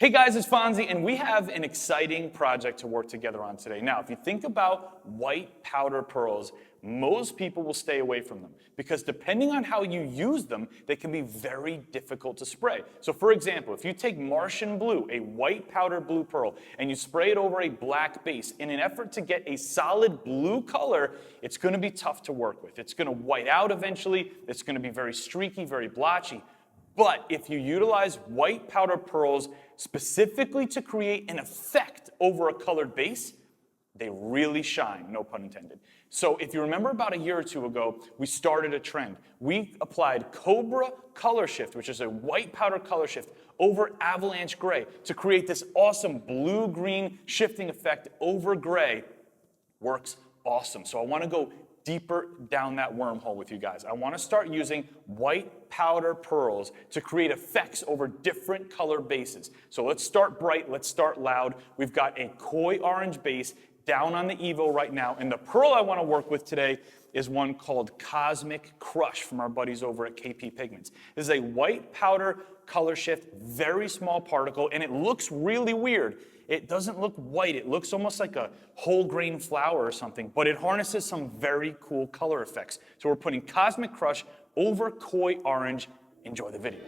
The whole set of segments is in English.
Hey guys, it's Fonzie, and we have an exciting project to work together on today. Now, if you think about white powder pearls, most people will stay away from them because depending on how you use them, they can be very difficult to spray. So for example, if you take Martian blue, a white powder blue pearl, and you spray it over a black base in an effort to get a solid blue color, it's going to be tough to work with. It's going to white out eventually. It's going to be very streaky, very blotchy. But if you utilize white powder pearls specifically to create an effect over a colored base, they really shine, no pun intended. So if you remember about a year or two ago, we started a trend. We applied Cobra Color Shift, which is a white powder color shift, over Avalanche Gray to create this awesome blue-green shifting effect over gray. Works awesome. So I want to go deeper down that wormhole with you guys. I want to start using white powder pearls to create effects over different color bases. So let's start bright, let's start loud. We've got a koi orange base down on the Evo right now, and the pearl I want to work with today is one called Cosmic Crush from our buddies over at KP Pigments. This is a white powder color shift, very small particle, and it looks really weird. It doesn't look white. It looks almost like a whole grain flower or something, but it harnesses some very cool color effects. So we're putting Cosmic Crush over koi orange. Enjoy the video.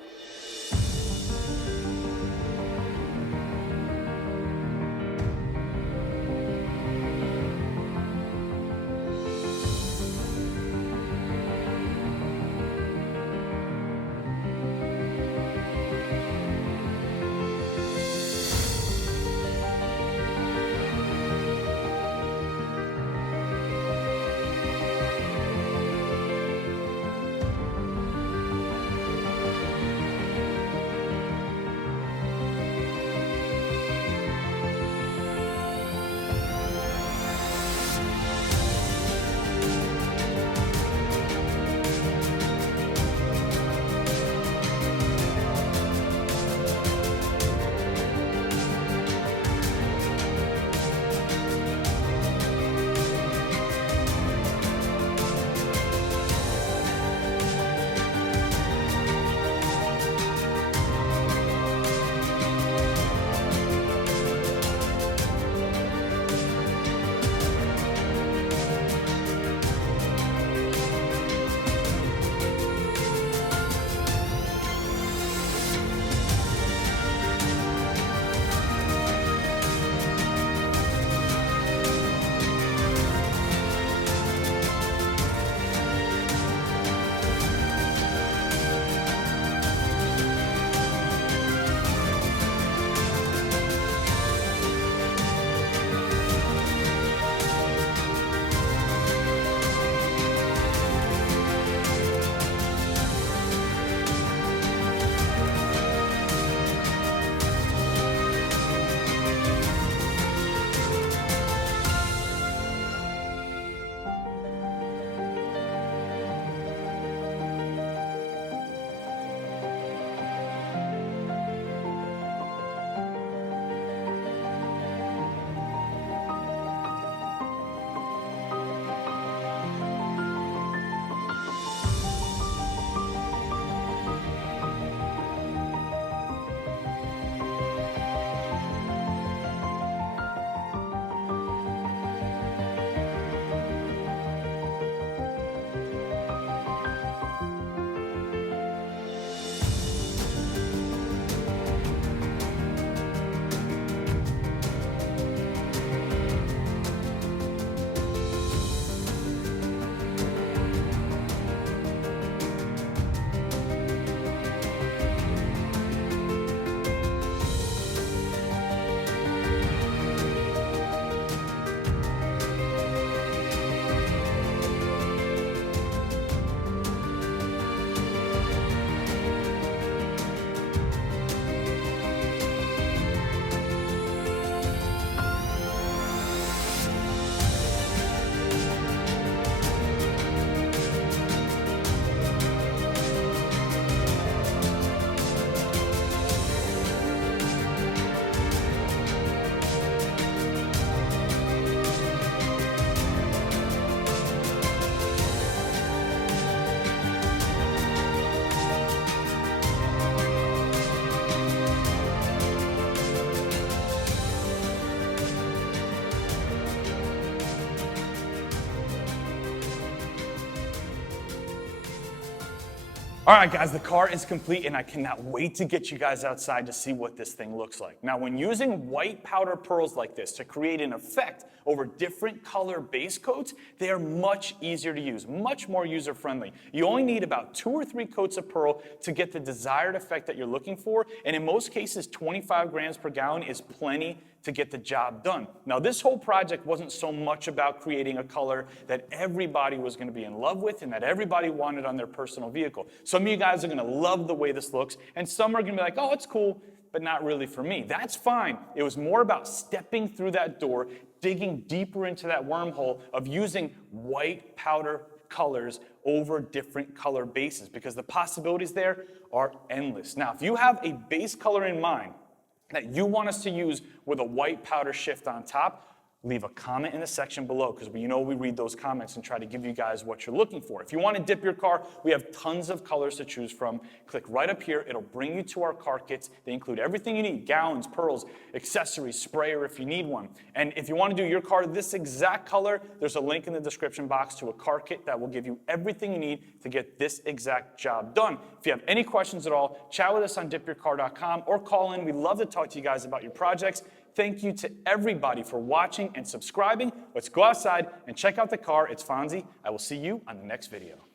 All right, guys, the car is complete, and I cannot wait to get you guys outside to see what this thing looks like. Now, when using white powder pearls like this to create an effect over different color base coats, they are much easier to use, much more user-friendly. You only need about 2 or 3 coats of pearl to get the desired effect that you're looking for, and in most cases, 25 grams per gallon is plenty to get the job done. Now, this whole project wasn't so much about creating a color that everybody was going to be in love with and that everybody wanted on their personal vehicle. Some of you guys are going to love the way this looks, and some are going to be like, oh, it's cool, but not really for me. That's fine. It was more about stepping through that door, digging deeper into that wormhole of using white powder colors over different color bases, because the possibilities there are endless. Now, if you have a base color in mind that you want us to use with a white powder shift on top, leave a comment in the section below, because we read those comments and try to give you guys what you're looking for. If you want to dip your car, we have tons of colors to choose from. Click right up here. It'll bring you to our car kits. They include everything you need: gallons, pearls, accessories, sprayer if you need one. And if you want to do your car this exact color, there's a link in the description box to a car kit that will give you everything you need to get this exact job done. If you have any questions at all, chat with us on DipYourCar.com or call in. We'd love to talk to you guys about your projects. Thank you to everybody for watching and subscribing. Let's go outside and check out the car. It's Fonzie. I will see you on the next video.